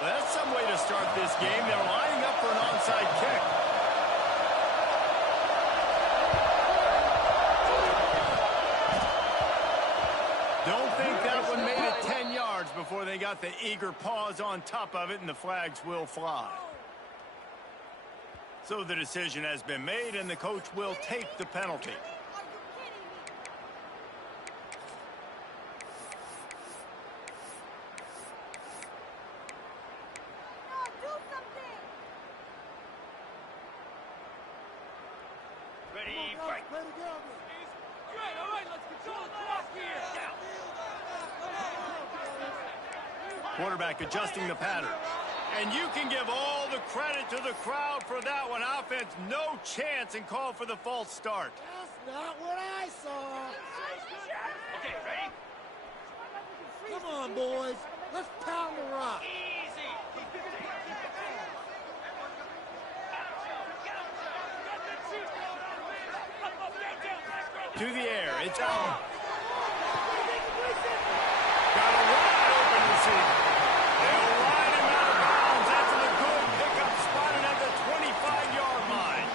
Well, that's some way to start this game. They're lining up for an onside kick. Don't think that one made it 10 yards before they got the eager paws on top of it, and the flags will fly. So the decision has been made, and the coach will take the penalty. Ready, fight. Good, all right, let's control the clock here. Quarterback adjusting the pattern. And you can give all the credit to the crowd for that one. Offense, no chance, and call for the false start. That's not what I saw. Okay, ready? Come on, boys. Let's pound the rock. Easy. To the air, it's out. Got a wide open receiver. They'll ride him out of bounds after the good pickup spotted at the 25-yard line.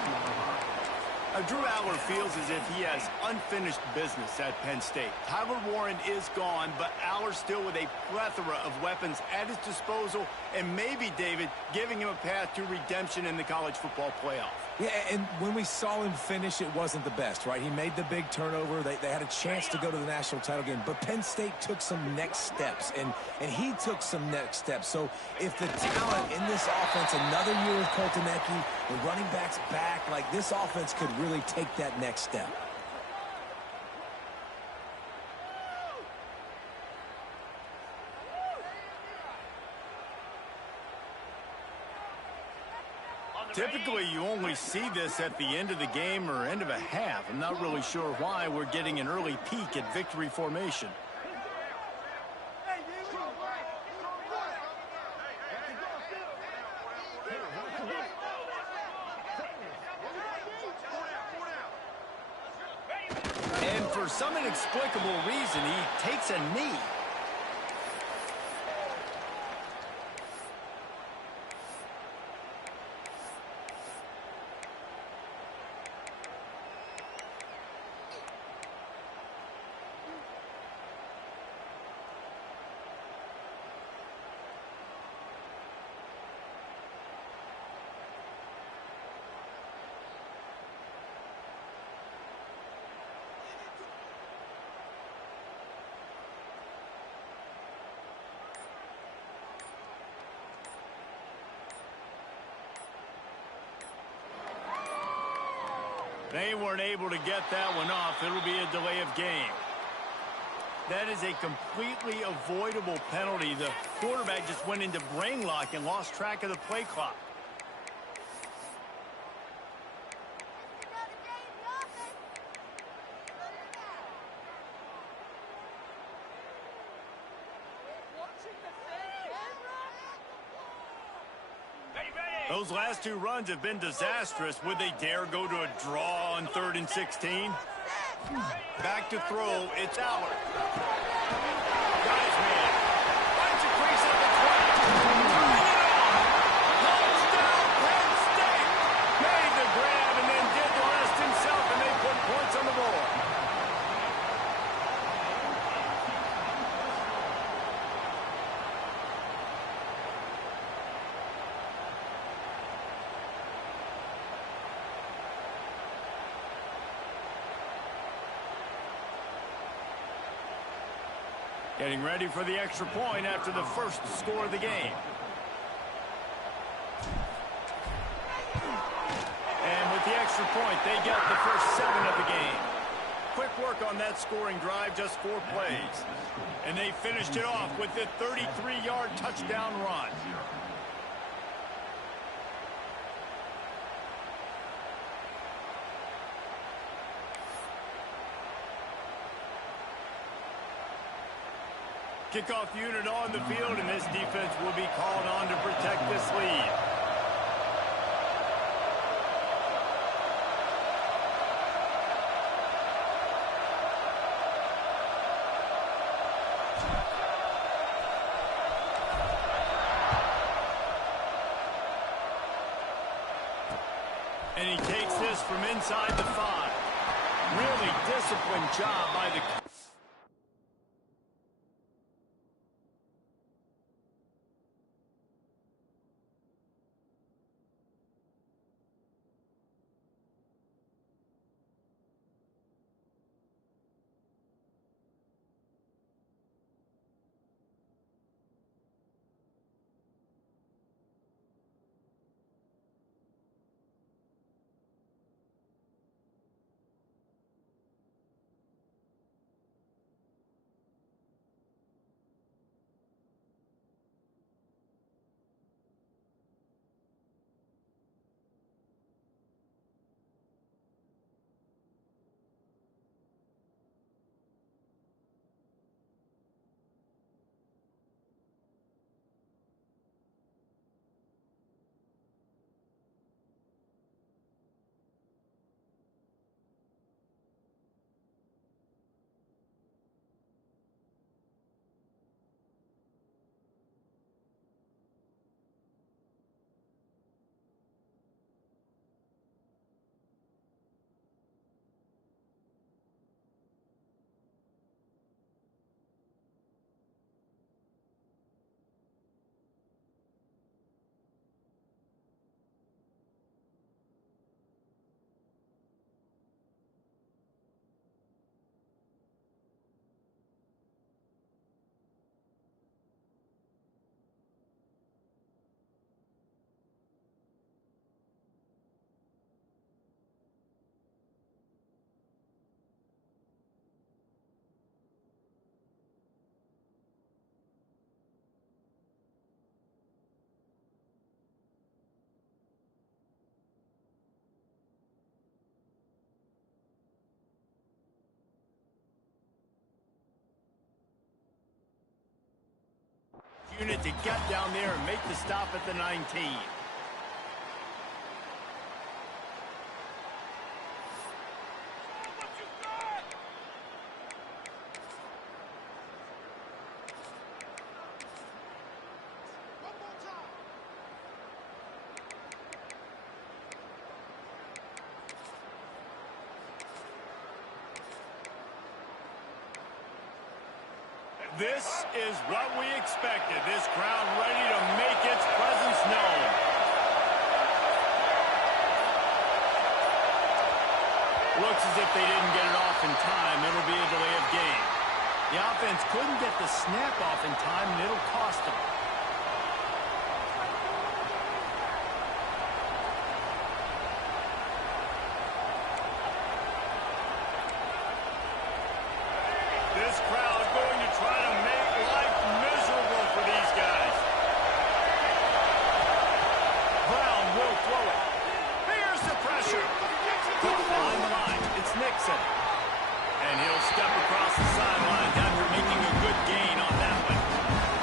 Drew Aller feels as if he has unfinished business at Penn State. Tyler Warren is gone, but Aller still with a plethora of weapons at his disposal, and maybe, David, giving him a path to redemption in the college football playoff. Yeah, and when we saw him finish, it wasn't the best, right? He made the big turnover. They had a chance to go to the national title game, but Penn State took some next steps, and he took some next steps. So if the talent in this offense, another year with Koltanecki, the running backs back, like this offense could really take that next step. Typically, you only see this at the end of the game or end of a half. I'm not really sure why we're getting an early peek at victory formation. And for some inexplicable reason, he takes a knee. They weren't able to get that one off. It'll be a delay of game. That is a completely avoidable penalty. The quarterback just went into brain lock and lost track of the play clock. Those last two runs have been disastrous. Would they dare go to a draw on 3rd and 16? Back to throw. It's Aller. Guys, man. Finds a crease at the 20. Touchdown, Penn State. Made the grab and then did the rest himself, and they put points on the board. Getting ready for the extra point after the first score of the game. And with the extra point, they get the first 7 of the game. Quick work on that scoring drive, just 4 plays. And they finished it off with the 33-yard touchdown run. Kickoff unit on the field, and this defense will be called on to protect this lead. from inside the 5. Really disciplined job by the... unit to get down there and make the stop at the 19. This is what we expected. This crowd ready to make its presence known. Looks as if they didn't get it off in time. It'll be a delay of game. The offense couldn't get the snap off in time, and it'll cost them. This crowd going to try to make life miserable for these guys. Brown will throw it. Here's the pressure. On the line, it's Nixon. And he'll step across the sidelines after making a good gain on that one.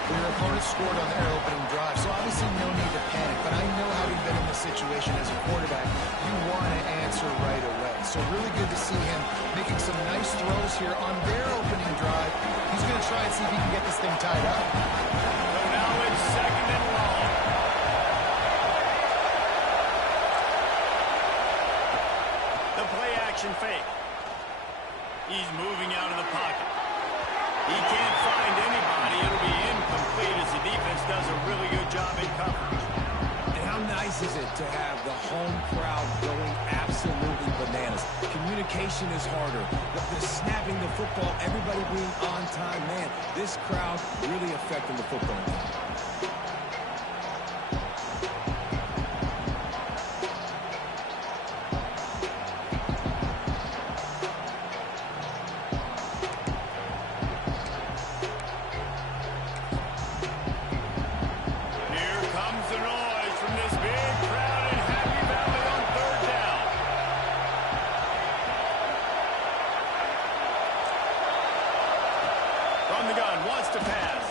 Well, your opponent scored on their opening drive, so obviously no need to panic. But I know how he's been in this situation as a quarterback. You want to answer right away. So really good to see him making some nice throws here on their opening drive. He's going to try and see if he can get this thing tied up. So now it's 2nd and long. The play action fake. He's moving out of the pocket. He can't find anybody. It'll be incomplete as the defense does a really good job in coverage. And how nice is it to have the home crowd going absolutely bananas? Communication is harder. The snapping the football, everybody being on time. Man, this crowd really affecting the football game. From the gun, wants to pass.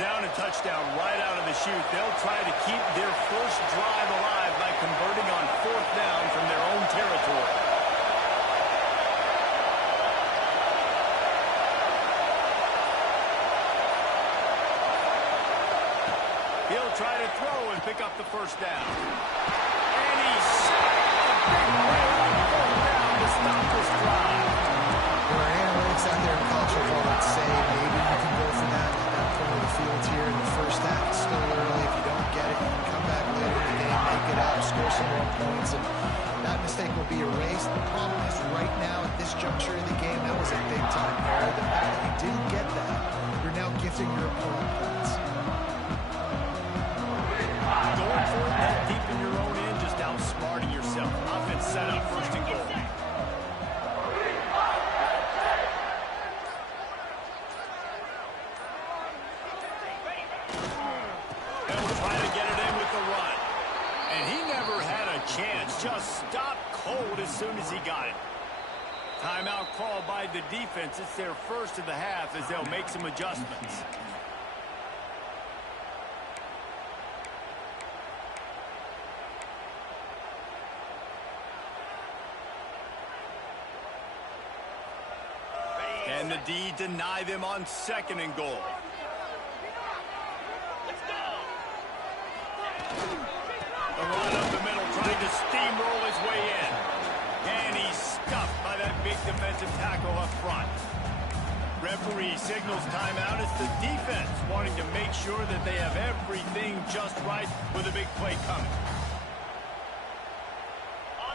down a touchdown right out of the chute. They'll try to keep their first drive alive by converting on 4th down from their own territory. He'll try to throw and pick up the first down. And he shot a big play on 4th down to stop this drive. There are analytics out there in college football that say maybe you can go for that at that point of the field here in the first half. It's still early. If you don't get it, you can come back later in the game, make it up, score some more points, and that mistake will be erased. The problem is right now at this juncture in the game, that was a big-time error. The fact that you didn't get that, you're now gifting your opponent points. Going for it that deep in your own end, just outsmarting yourself. Offense set up, 1st and goal. They'll try to get it in with the run. And he never had a chance. Just stopped cold as soon as he got it. Timeout called by the defense. It's their first of the half as they'll make some adjustments. And the D deny them on 2nd and goal. The run up the middle, trying to steamroll his way in. And he's stuffed by that big defensive tackle up front. Referee signals timeout. It's the defense wanting to make sure that they have everything just right with a big play coming.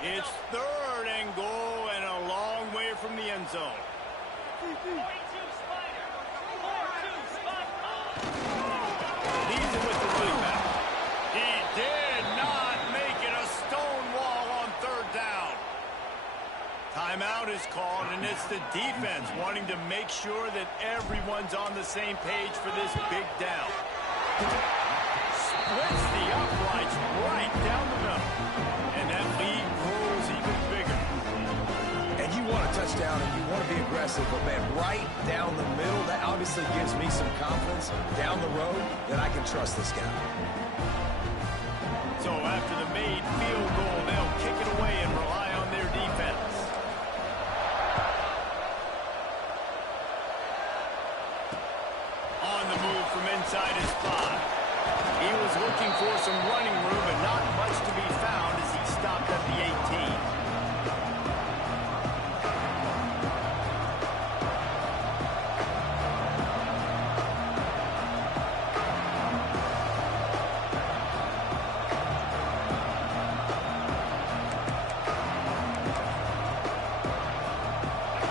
It's 3rd and goal and a long way from the end zone. 42 Spider. 42 spot on. He's in with the running back. He did not make it a stone wall on 3rd down. Timeout is called, and it's the defense wanting to make sure that everyone's on the same page for this big down. Splits the uprights right down the middle. And that lead grows even bigger. And you want a touchdown and you want to be aggressive, but man, right down the middle, that obviously gives me some confidence down the road that I can trust this guy. So after the made field goal, they'll kick it away and rely on their defense. On the move from inside his 5. He was looking for some running room, but not much to be found as he stopped at the 18.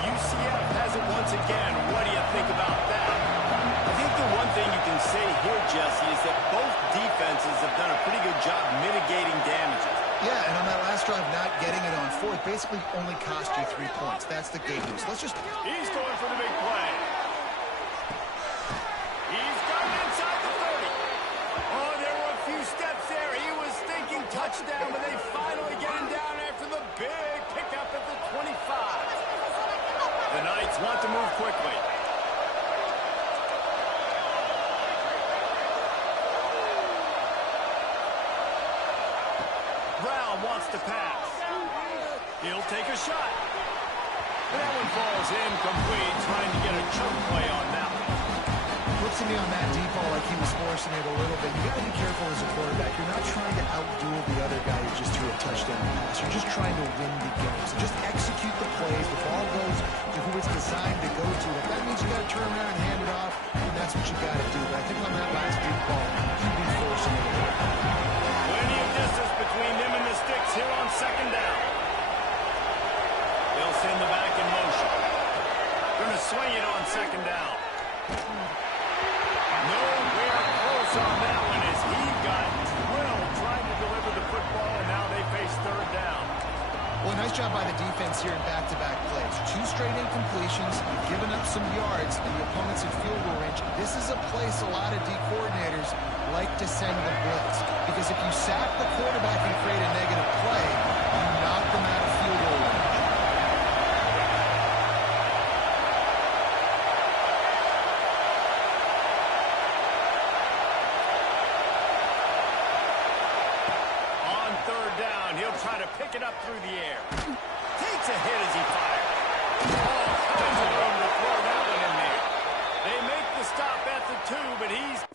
UCF has it once again. What do you think about that? I think the one thing you can say here, Jesse, is that both defenses have done a pretty good job mitigating damages. Yeah, and on that last drive, not getting it on 4th basically only cost you 3 points. That's the good news. Let's just... He's going for the big play. He's got it inside the 30. Oh, there were a few steps there. He was thinking touchdown, but they finally get him down after the big pickup at the 25. The Knights want to move quickly. Brown wants to pass. He'll take a shot. That one falls incomplete, trying to get a choke play on that one. Looks to me on that deep ball like he was forcing it a little bit. You got to be careful as a quarterback. You're not trying to outduel the other guy who just threw a touchdown pass. You're just trying to win the game. So just execute the plays. The ball goes to who it's designed to go to. If that means you got to turn around and hand it off, then that's what you got to do. But I think on that last deep ball, you'd be forcing it. Plenty of distance between them and the sticks here on 2nd down. They'll send the back in motion. Going to swing it on 2nd down. Nowhere close on that one as he got drilled trying to deliver the football, and now they face 3rd down. Well, nice job by the defense here in back-to-back plays. 2 straight incompletions, you've given up some yards, and the opponent's in field goal range. This is a place a lot of D coordinators like to send the blitz, because if you sack the quarterback and create a negative play, you knock them out of field goal range. try to pick it up through the air. Takes a hit as he fires. All kinds of room to throw that one in there. They make the stop at the 2, but he's